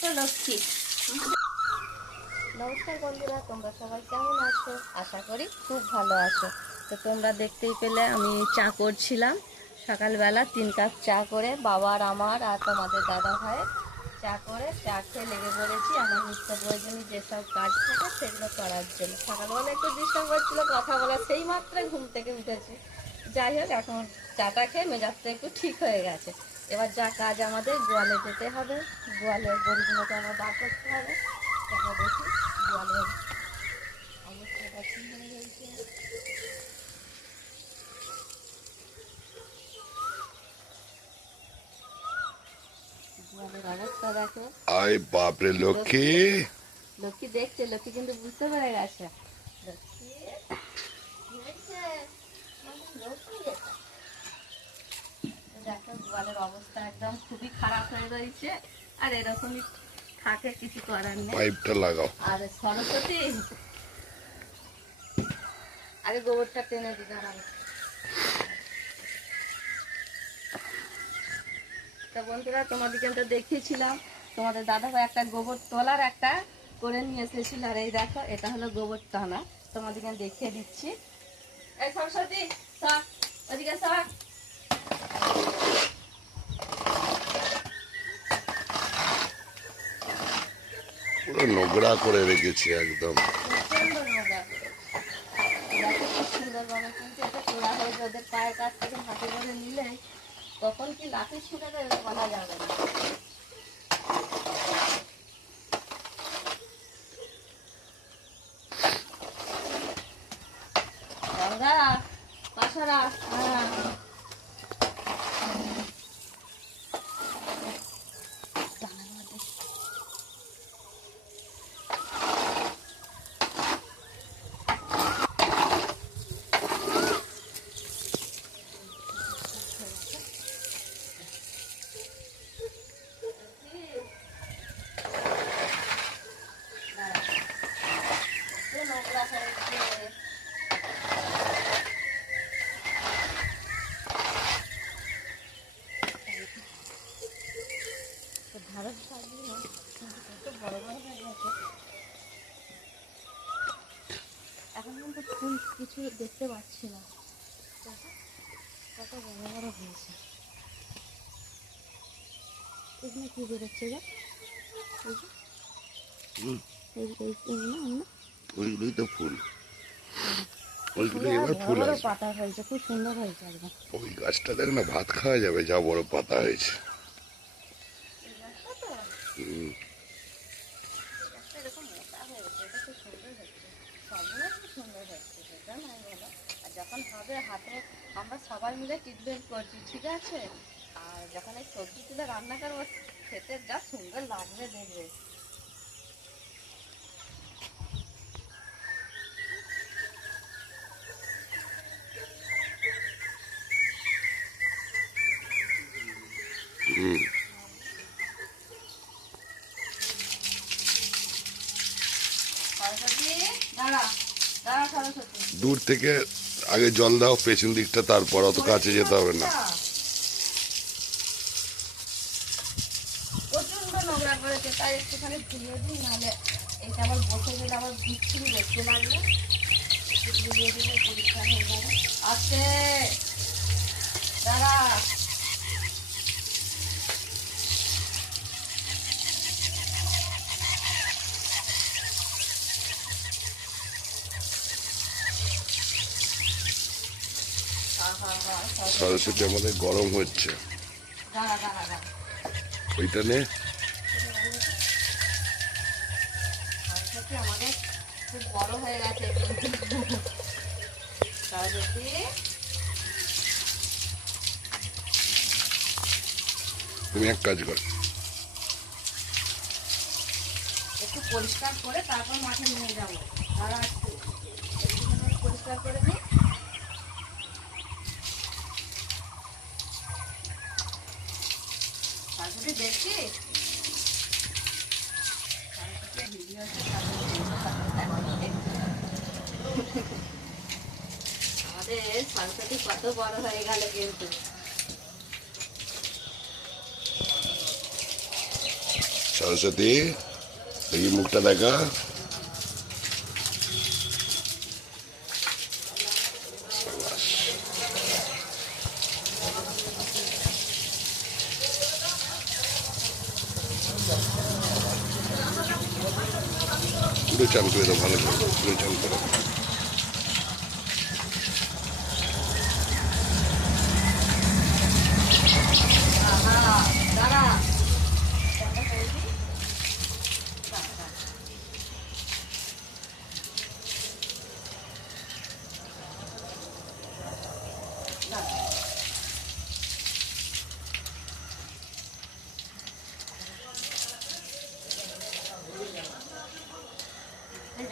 ছোট্ট লক্ষ্মী। নমস্কার বন্ধুরা, তোমরা সবাই কেমন আছো? আশা করি খুব ভালো আছো। তো তোমরা দেখতেই পেলে আমি চা করছিলাম সকালবেলা 3 কাপ চা করে, বাবার আমার আর তোমাদের দাদা ভাইয়ের চা করে চা খেয়ে লেগে পড়েছি আমার নিত্য প্রয়োজনীয় যেসব কাজ থাকে সেগুলো করার জন্য। সকালবেলা একটু ডিস্টার্ব হচ্ছিল কথা বলা, সেই মাত্রায় ঘুম থেকে উঠেছি। যাই হোক, এখন চাটা খেয়ে মেজাজটা একটু ঠিক হয়ে গেছে। এবার যা কাজ আমাদের, গোয়ালে যেতে হবে, গোয়ালের গরুগুলোকে আমার বার করতে হবে। দেখো দেখি গোয়ালের অবস্থাটা কি হয়ে গেছে। গোয়ালের অবস্থা দেখো। আয় বাপরে লক্ষ্মী, লক্ষ্মী দেখছে, লক্ষ্মী কিন্তু বুঝতে পেরে গেছে। লক্ষ্মী দেখছে, লক্ষ্মী এটা। দেখো গোয়ালের অবস্থা একদম খুবই খারাপ হয়ে রয়েছে, আর এরকমই থাকে, কিছু করার নেই। পাইপটা লাগাও। আর সরস্বতী আগে গোবরটা টেনে দি, দাঁড়াবো। তা বন্ধুরা, তোমাদেরকে তো দেখিয়েছিলাম তোমাদের দাদাভাই একটা গোবর তোলার একটা করে নিয়ে এসেছিল, আর এই দেখো এটা হলো গোবর টানা। তোমাদেরকে দেখিয়ে দিচ্ছি। এই সরস্বতী সর, ওদিকে সর। পুরো নোংরা করে রেখেছি একদম। প্রচন্ড নোংরা করে। দেখো খুব সুন্দরভাবে কিন্তু এটা তোলা হয়েছে। ওদের পায়ের কাছ থেকে হাতে করে নিলে কখন কি লাঠি ছুটে দেবে বলা যাবে না। গঙ্গা পাশারা, হ্যাঁ নোংরা হয়েছে। ভারত শাকগুলো কত বড় বড় হয়ে গেছে। এখন কিন্তু ফুল কিছু দেখতে পাচ্ছি না। দেখো কত বড় বড় হয়েছে। এখানে কি বেরোচ্ছে গো? ওইগুলোই তো ফুল, ওইগুলোই এবার ফুল বড় আসবে। পাতা হয়েছে, খুব সুন্দর হয়েছে একদম। ওই গাছটা দেখ না, ভাত খাওয়া যাবে, যা বড় পাতা হয়েছে। এই গাছটা তো হুম, গাছটা এরকম মোটা হয়েছে, এটা খুব সুন্দর হচ্ছে। সবগুলো খুব সুন্দর হচ্ছে, সেটা নয় বলো। আর যখন হবে হাতে, আমরা সবাই মিলে ট্রিটমেন্ট করছি, ঠিক আছে। আর যখন এই সবজি তুলে রান্না করবো, খেতে যা সুন্দর লাগবে দেখবে। হুম। সরস্বতী দাঁড়া, দাঁড়া সরস্বতী। দূর থেকে আগে জল দাও পেছন দিকটা, তারপর অত কাছে যেতে হবে না। প্রচন্ড নোংরা করেছে, তাই একটুখানি ধুয়ে দিই, নাহলে এটা আবার বসে গেলে আবার বিচ্ছিরি দেখতে লাগবে। একটু ধুয়ে দিলে পরিষ্কার হয়ে যাবে। আছে দাঁড়া। সরস্বতী আমাদের গরম হচ্ছে, দাঁড়া দাঁড়া দাঁড়া। ওইটা নে। সরস্বতী আমাদের খুব বড় হয়ে গেছে কিন্তু। সরস্বতী তুমি এক কাজ কর, একটু পরিষ্কার করে তারপর মাঠে নিয়ে যাবো। দাঁড়া একটু, একটুখানি পরিষ্কার করে দিই। সরস্বতী দেখছি আমাদের সরস্বতী কত বড় হয়ে গেল কিন্তু। সরস্বতী দেখি মুখটা দেখা। পুরো চান করে দাও, ভালো করে পুরো চান করে দাও। দাঁড়া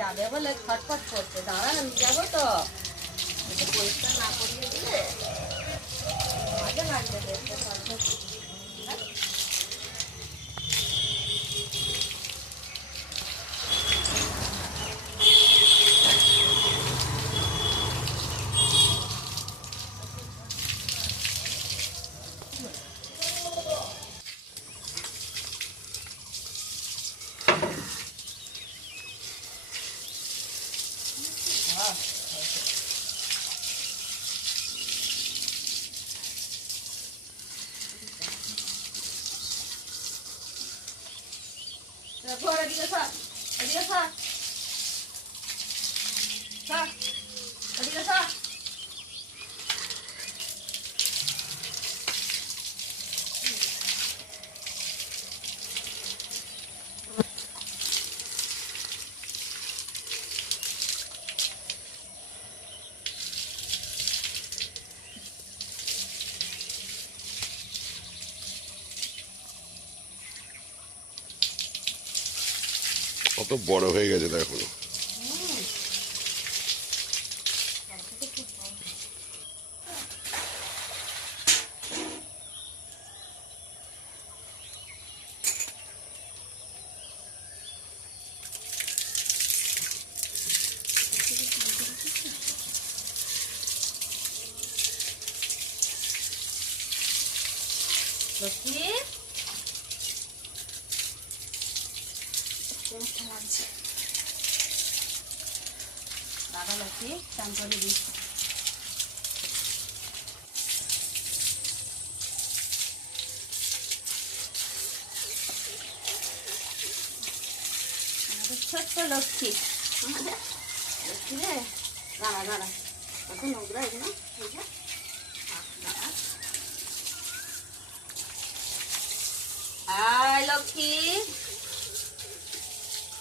যাবে বলে ছটফট করছে। দাঁড়া আমি যাবো তো, একটু পরিষ্কার না করিয়ে দিলে মাঝে লাগবে দেখতে ছটফট। ঘর এদিকে সর, এদিকে সর, সর, এদিকে সর। কত বড় হয়ে গেছে দেখো। লক্ষ্মী লাগছে, দাদা লক্ষ্মী চান করে দিস। ছোট্ট লক্ষ্মী, লক্ষ্মী রে, দাঁড়া দাঁড়া, কত নোংরা এগুলো। হাই লক্ষ্মী,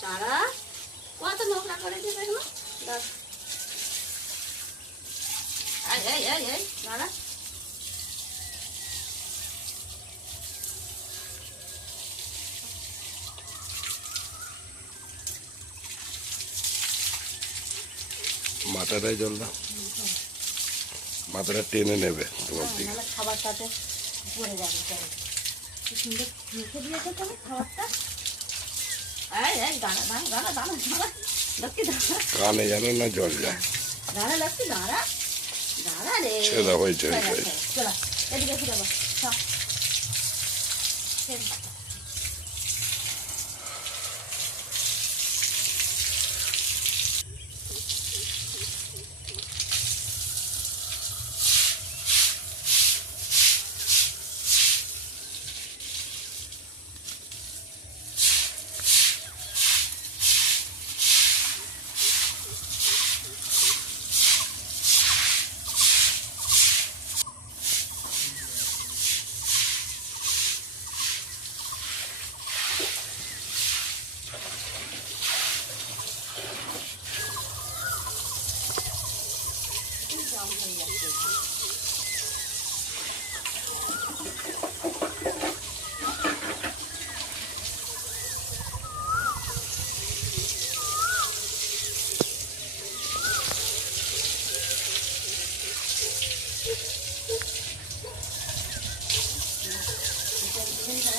দাঁড়া, কত নোংরা করে দিবে এগুলো। দাঁড়া, মাথাটাই জল দাও, মাথাটা টেনে নেবে তোমার দিকে। খাবার সাথে পড়ে যাবে। কি সুন্দর মুখে দিয়েছে তুমি খাবারটা। দাঁড়া দাঁড়া দাঁড়া দাঁড়া দাঁড়া লক্ষ্মী, দাঁড়া, কানে জানো না জল যায়। দাঁড়া লক্ষ্মী, দাঁড়া দাঁড়া রে। ছেড়ে হয়েছে চলো এদিকে ফিরে যাবো।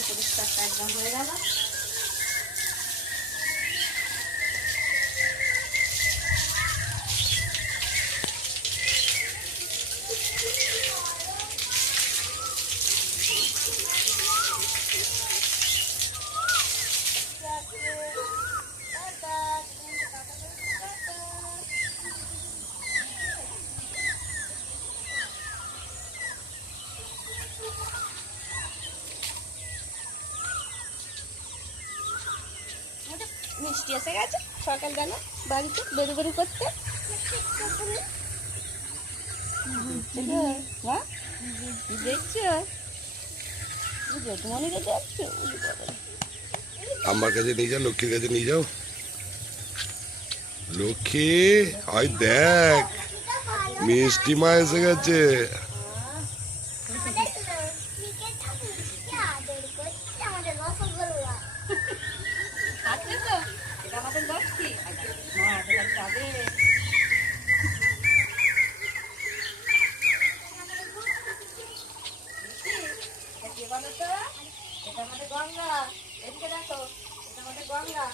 পরিষ্কারটা একদম হয়ে গেল। মিষ্টি এসে গেছে সকালবেলা বাড়িতে বেরু বেরু করতে। হ্যাঁ দেখছো জেঠুমনিকে দেখছো? আমার কাছে নিয়ে যাও, লক্ষ্মীর কাছে নিয়ে যাও। লক্ষ্মী আয় দেখ, মিষ্টি মা এসে গেছে। আছে তো, এটা আমাদের লক্ষ্মী। মা এটা যাবে। এটা কে বলো তো? এটা আমাদের গঙ্গা। এদিকে দেখো, এটা আমাদের গঙ্গা।